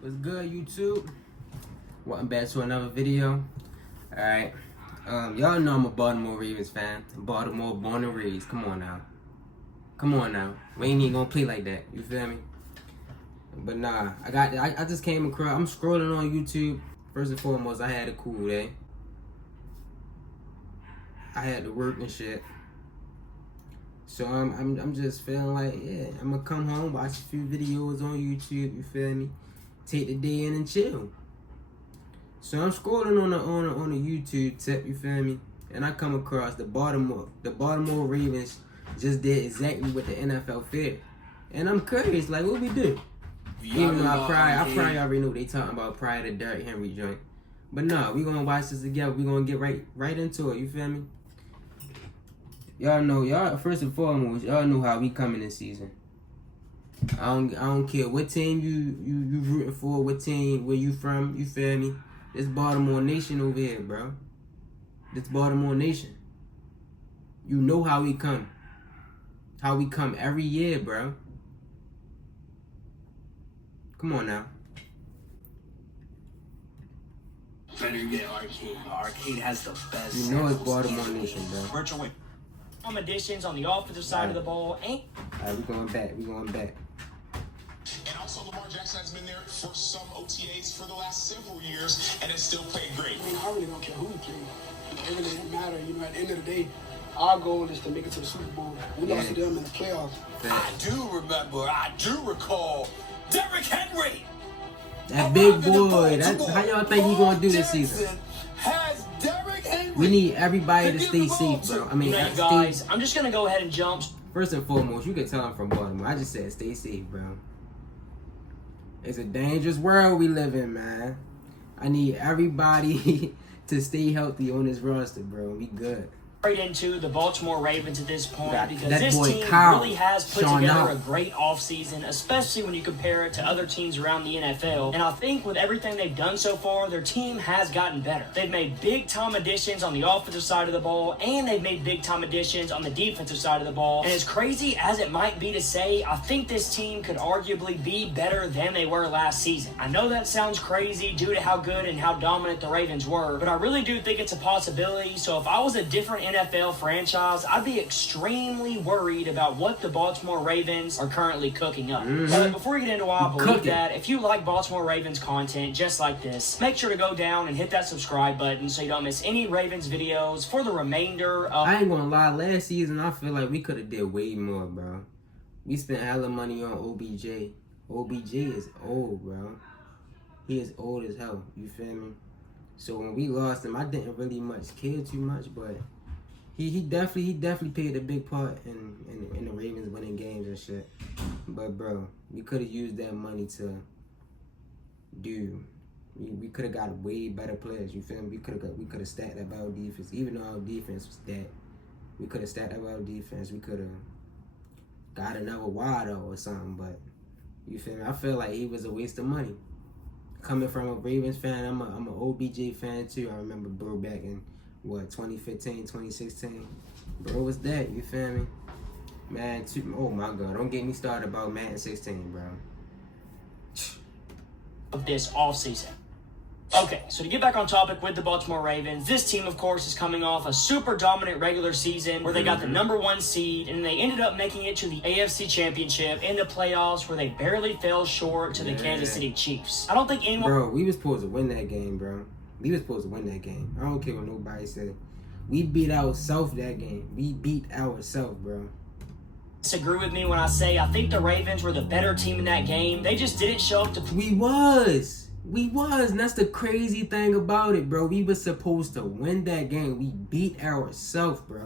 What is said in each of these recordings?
What's good, YouTube? Welcome back to another video. Alright. Y'all know I'm a Baltimore Ravens fan. Baltimore born and raised. Come on now. Come on now. We ain't even gonna play like that. You feel me? But nah, I just came across, I'm scrolling on YouTube. First and foremost, I had a cool day. I had to work and shit. So I'm just feeling like, yeah, I'm gonna come home, watch a few videos on YouTube, you feel me? Take the day in and chill. So I'm scrolling on the YouTube tip, you feel me? And I come across the Baltimore Ravens just did exactly what the NFL feared. And I'm curious, like, what we do? Even though I probably already know what they talking about prior to Derrick Henry joint. But no, we gonna watch this together. We gonna get right into it, you feel me? Y'all first and foremost, y'all know how we coming this season. I don't care what team you rooting for, what team, where you from, you feel me? This Baltimore Nation over here, bro. This Baltimore Nation. You know how we come. How we come every year, bro. Come on now. Better get Arcade. Arcade has the best. You know it's Baltimore Nation, bro. Virtual additions on the offensive side of the ball. Alright, we going back. And also, Lamar Jackson has been there for some OTAs for the last several years and has still played great. I mean, I really don't care who we play. It really doesn't matter. You know, at the end of the day, our goal is to make it to the Super Bowl. We lost to them in the playoffs. I do recall Derrick Henry. That big boy. That's how y'all think he gonna do this season? Has Derrick Henry. We need everybody to stay safe, bro. I mean, guys, I'm just gonna go ahead and jump. First and foremost, you can tell I'm from Baltimore. I just said stay safe, bro. It's a dangerous world we live in, man. I need everybody to stay healthy on this roster, bro. We good. Right into the Baltimore Ravens at this point because that this boy team Kyle really has put showing together out. a great offseason, especially when you compare it to other teams around the NFL. And I think with everything they've done so far, their team has gotten better. They've made big-time additions on the offensive side of the ball, and they've made big-time additions on the defensive side of the ball. And as crazy as it might be to say, I think this team could arguably be better than they were last season. I know that sounds crazy due to how good and how dominant the Ravens were, but I really do think it's a possibility. So if I was a different NFL franchise, I'd be extremely worried about what the Baltimore Ravens are currently cooking up. But before we get into why I believe that, if you like Baltimore Ravens content just like this, make sure to go down and hit that subscribe button so you don't miss any Ravens videos for the remainder of... I ain't gonna lie, last season I feel like we could have did way more, bro. We spent hella money on OBJ. OBJ is old, bro. He is old as hell, you feel me? So when we lost him, I didn't really much care too much, but he definitely played a big part in the Ravens winning games and shit. But bro, we could have used that money to do. We could have got way better players. You feel me? We could have stacked up our defense. Even though our defense was that, we could have stacked up our defense. We could have got another WHATTT or something. But you feel me? I feel like he was a waste of money. Coming from a Ravens fan, I'm an OBJ fan too. I remember bro back in 2015, 2016. Bro, what's that? You feel me? Man, oh my God, don't get me started about Madden 16, bro. Of this offseason. Okay, so to get back on topic with the Baltimore Ravens, this team, of course, is coming off a super dominant regular season where they got the #1 seed, and they ended up making it to the AFC Championship in the playoffs where they barely fell short to the Kansas City Chiefs. I don't think anyone... Bro, we was supposed to win that game, bro. We was supposed to win that game. I don't care what nobody said. We beat ourselves that game. We beat ourselves, bro. Disagree with me when I say I think the Ravens were the better team in that game. They just didn't show up to... We was, and that's the crazy thing about it, bro. We was supposed to win that game. We beat ourselves, bro.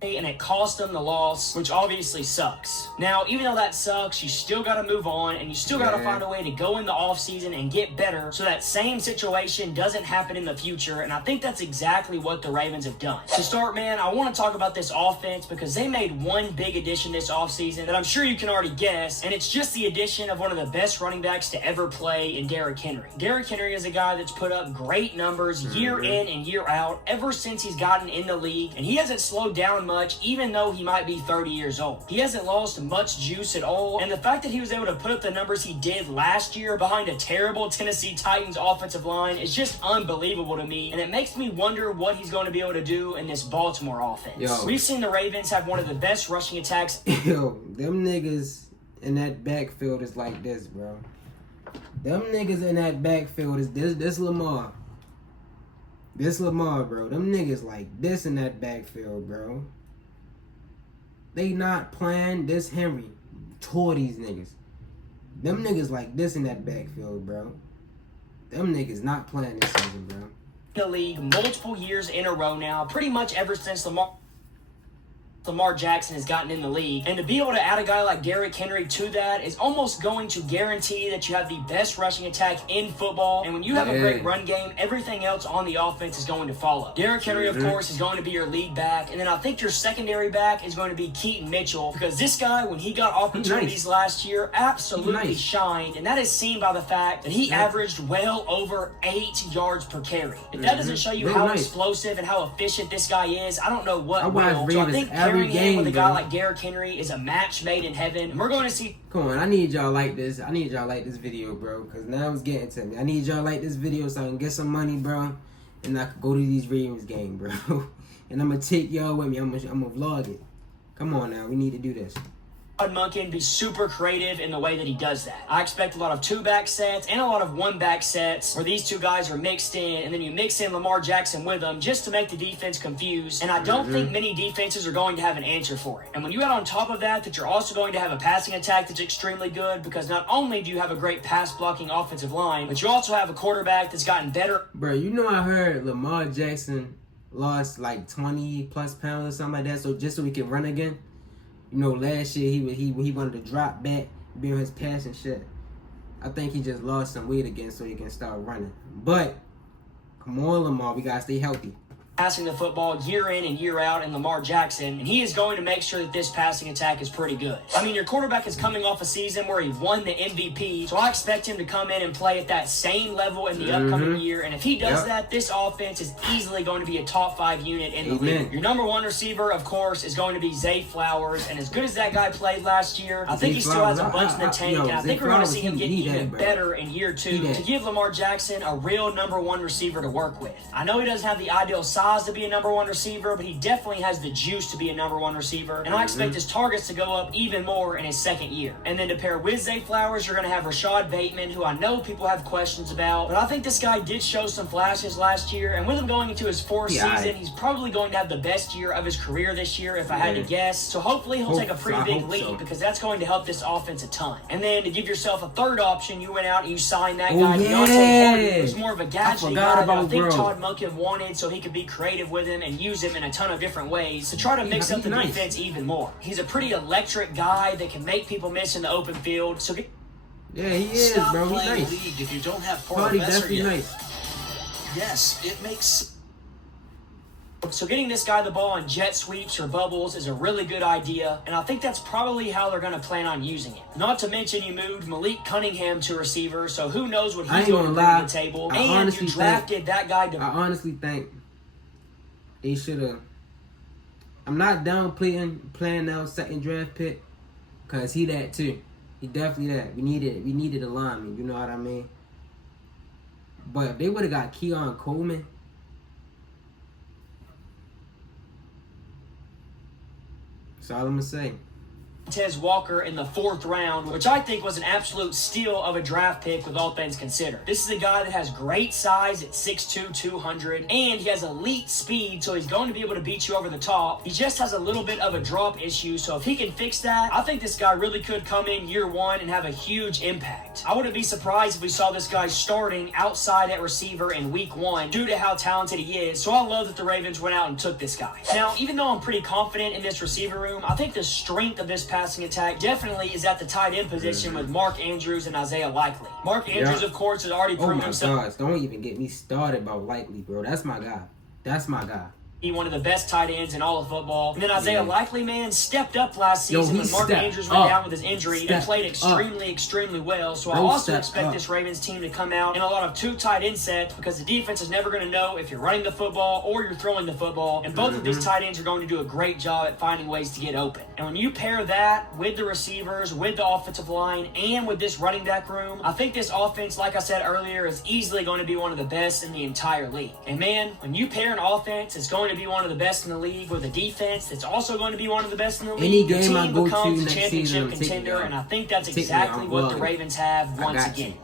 And it cost them the loss, which obviously sucks. Now, even though that sucks, you still got to move on, and you still got to find a way to go in the offseason and get better so that same situation doesn't happen in the future, and I think that's exactly what the Ravens have done. To start, man, I want to talk about this offense because they made one big addition this offseason that I'm sure you can already guess, and it's just the addition of one of the best running backs to ever play in Derrick Henry. Derrick Henry is a guy that's put up great numbers year in and year out ever since he's gotten in the league, and he hasn't slowed down much, even though he might be 30 years old. He hasn't lost much juice at all, and the fact that he was able to put up the numbers he did last year behind a terrible Tennessee Titans offensive line is just unbelievable to me, and it makes me wonder what he's going to be able to do in this Baltimore offense. Yo. We've seen the Ravens have one of the best rushing attacks. Yo, them niggas in that backfield is like this, bro. Them niggas in that backfield is this Lamar. This Lamar, bro. Them niggas like this in that backfield, bro. They not playing. This Henry tore these niggas. Them niggas like this in that backfield, bro. Them niggas not playing this season, bro. The league multiple years in a row now, pretty much ever since Lamar Jackson has gotten in the league, and to be able to add a guy like Derrick Henry to that is almost going to guarantee that you have the best rushing attack in football, and when you have a great run game, everything else on the offense is going to follow. Derrick Henry, of course, is going to be your lead back, and then I think your secondary back is going to be Keaton Mitchell, because this guy, when he got opportunities last year, absolutely shined, and that is seen by the fact that he averaged well over 8 yards per carry. If that doesn't show you how explosive and how efficient this guy is, I don't know what will. So I think pairing him with a guy like Derrick Henry is a match made in heaven, and we're going to see. Come on, I need y'all like this. I need y'all like this video, bro, because now it's getting to me. I need y'all like this video so I can get some money, bro, and I can go to these Ravens game, bro. And I'm going to take y'all with me. I'm gonna vlog it. Come on now, we need to do this. Munkin be super creative in the way that he does that. I expect a lot of 2-back sets and a lot of 1-back sets where these two guys are mixed in, and then you mix in Lamar Jackson with them just to make the defense confused. And I don't think many defenses are going to have an answer for it. And when you add on top of that you're also going to have a passing attack that's extremely good, because not only do you have a great pass blocking offensive line, but you also have a quarterback that's gotten better. Bro, you know I heard Lamar Jackson lost like 20 plus pounds or something like that, so just so he can run again. You know, last year he wanted to drop back, be on his passing shit. I think he just lost some weight again so he can start running. But come on, Lamar, we gotta stay healthy. Passing the football year in and year out in Lamar Jackson, and he is going to make sure that this passing attack is pretty good. I mean, your quarterback is coming off a season where he won the MVP, so I expect him to come in and play at that same level in the upcoming year, and if he does that, this offense is easily going to be a top 5 unit in the league. Your number 1 receiver, of course, is going to be Zay Flowers, and as good as that guy played last year, I think he still has a bunch in the tank, and I think we're going to see him get even better in year 2 to give Lamar Jackson a real number 1 receiver to work with. I know he doesn't have the ideal size to be a number 1 receiver, but he definitely has the juice to be a number 1 receiver, and I expect his targets to go up even more in his second year. And then to pair with Zay Flowers, you're going to have Rashad Bateman, who I know people have questions about, but I think this guy did show some flashes last year, and with him going into his 4th season, he's probably going to have the best year of his career this year, if I had to guess. So hopefully he'll take a pretty big leap, because that's going to help this offense a ton. And then to give yourself a 3rd option, you went out and you signed that guy, Deontay Hardy, who's more of a gadget guy that I think Todd Monken wanted so he could be creative with him and use him in a ton of different ways to try to mix up the defense even more. He's a pretty electric guy that can make people miss in the open field. So yeah, he is, Stop bro. He's playing nice. league if you don't have Party definitely nice. Yes, it makes. So getting this guy the ball on jet sweeps or bubbles is a really good idea, and I think that's probably how they're going to plan on using it. Not to mention you moved Malik Cunningham to receiver, so who knows what he's going to bring to the table. And you drafted that guy to... I honestly think they should have... I'm not down playing now 2nd draft pick, because he that too. He definitely that. We needed a lineman, you know what I mean? But if they would have got Keon Coleman... That's all I'm going to say. Tez Walker in the 4th round, which I think was an absolute steal of a draft pick with all things considered. This is a guy that has great size at 6'2", 200, and he has elite speed, so he's going to be able to beat you over the top. He just has a little bit of a drop issue, so if he can fix that, I think this guy really could come in year 1 and have a huge impact. I wouldn't be surprised if we saw this guy starting outside at receiver in week 1 due to how talented he is, so I love that the Ravens went out and took this guy. Now, even though I'm pretty confident in this receiver room, I think the strength of this passing attack definitely is at the tight end position with Mark Andrews and Isaiah Likely. Mark Andrews, of course, has already proven himself. Gosh, don't even get me started about Likely, bro. That's my guy. That's my guy. one of the best tight ends in all of football. And then Isaiah Likely, man, stepped up last Yo, season he when Mark stepped Andrews went up. down with his injury and played extremely well. So I also expect this Ravens team to come out in a lot of 2 tight end sets because the defense is never going to know if you're running the football or you're throwing the football. And both of these tight ends are going to do a great job at finding ways to get open. And when you pair that with the receivers, with the offensive line, and with this running back room, I think this offense, like I said earlier, is easily going to be one of the best in the entire league. And man, when you pair an offense that's going to be one of the best in the league with a defense that's also going to be one of the best in the league, Any the game I team go to becomes a next championship season, contender, and I think that's Take me, exactly I'm what the loving. Ravens have once got again. you.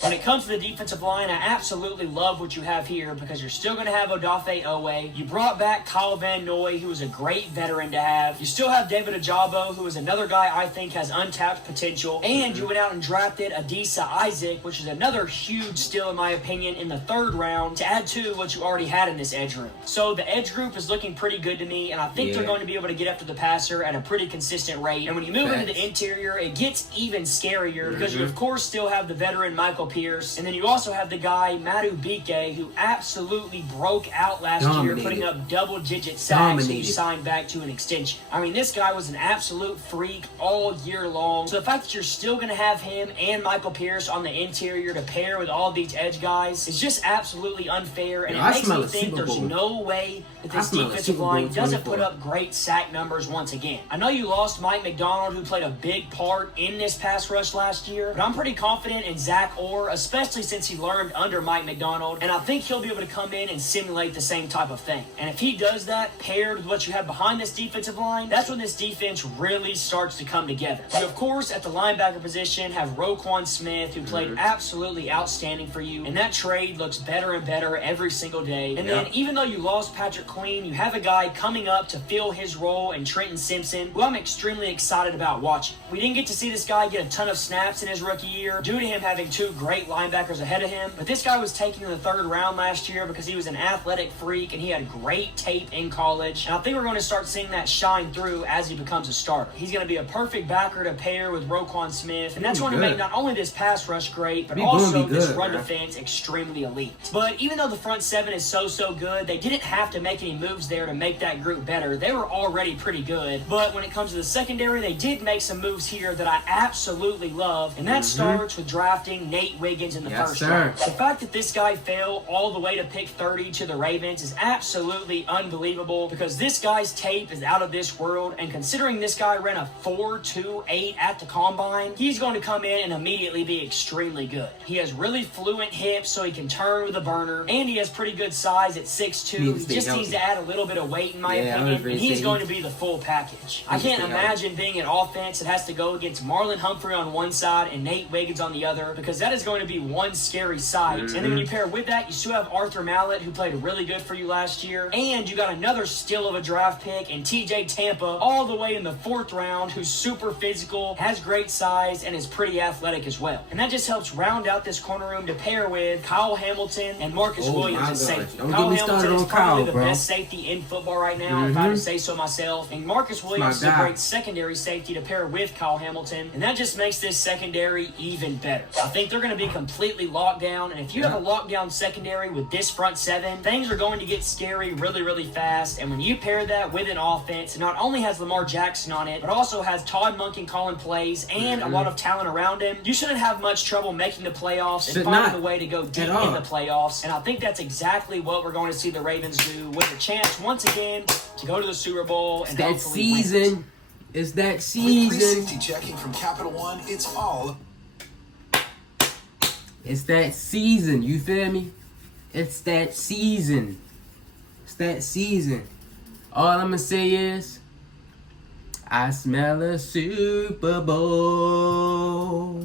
When it comes to the defensive line, I absolutely love what you have here because you're still going to have Odafe Owe. You brought back Kyle Van Noy, who is a great veteran to have. You still have David Ajabo, who is another guy I think has untapped potential. And you went out and drafted Adisa Isaac, which is another huge steal, in my opinion, in the 3rd round to add to what you already had in this edge room. So the edge group is looking pretty good to me, and I think they're going to be able to get after the passer at a pretty consistent rate. And when you move into the interior, it gets even scarier because you, of course, still have the veteran Michael Pierce, and then you also have the guy Madu Bike, who absolutely broke out last year, putting up double-digit sacks, who signed back to an extension. I mean, this guy was an absolute freak all year long. So the fact that you're still going to have him and Michael Pierce on the interior to pair with all these edge guys is just absolutely unfair, and it makes me think there's no way that this defensive line doesn't put up great sack numbers once again. I know you lost Mike McDonald, who played a big part in this pass rush last year, but I'm pretty confident in Zach Orr, especially since he learned under Mike McDonald, and I think he'll be able to come in and simulate the same type of thing. And if he does that, paired with what you have behind this defensive line, that's when this defense really starts to come together. You, of course, at the linebacker position, have Roquan Smith, who played absolutely outstanding for you, and that trade looks better and better every single day. And then, even though you lost Patrick Queen, you have a guy coming up to fill his role in Trenton Simpson, who I'm extremely excited about watching. We didn't get to see this guy get a ton of snaps in his rookie year due to him having 2 great linebackers ahead of him, but this guy was taken in the 3rd round last year because he was an athletic freak and he had great tape in college, and I think we're going to start seeing that shine through as he becomes a starter. He's going to be a perfect backer to pair with Roquan Smith, and that's going to make not only this pass rush great, but also this run defense extremely elite. But even though the front 7 is so good, they didn't have to make any moves there to make that group better. They were already pretty good, but when it comes to the secondary, they did make some moves here that I absolutely love, and that starts with drafting Nate Wiggins in the 1st round. The fact that this guy fell all the way to pick 30 to the Ravens is absolutely unbelievable because this guy's tape is out of this world, and considering this guy ran a 4.28 at the combine, he's going to come in and immediately be extremely good. He has really fluent hips so he can turn with a burner, and he has pretty good size at 6'2". He just needs to add a little bit of weight, in my opinion, and he's going to be the full package. I can't imagine being an offense that has to go against Marlon Humphrey on one side and Nate Wiggins on the other, because that is going to be one scary sight. And then when you pair with that, you still have Arthur Mallett, who played really good for you last year, and you got another steal of a draft pick in TJ Tampa all the way in the 4th round, who's super physical, has great size, and is pretty athletic as well. And that just helps round out this corner room to pair with Kyle Hamilton and Marcus Williams at safety. Kyle Hamilton is probably the best safety in football right now, if I have to say so myself, and Marcus Williams is a great secondary safety to pair with Kyle Hamilton, and that just makes this secondary even better. I think they're going to be completely locked down, and if you have a lockdown secondary with this front 7, things are going to get scary really fast. And when you pair that with an offense that not only has Lamar Jackson on it, but also has Todd Monken calling plays and a lot of talent around him, you shouldn't have much trouble making the playoffs and finding a way to go deep in the playoffs. And I think that's exactly what we're going to see the Ravens do, with a chance once again to go to the Super Bowl and hopefully win. It's that With season. 360 checking from Capital One, it's all. It's that season. You feel me? It's that season. It's that season. All I'm gonna say is, I smell a Super Bowl.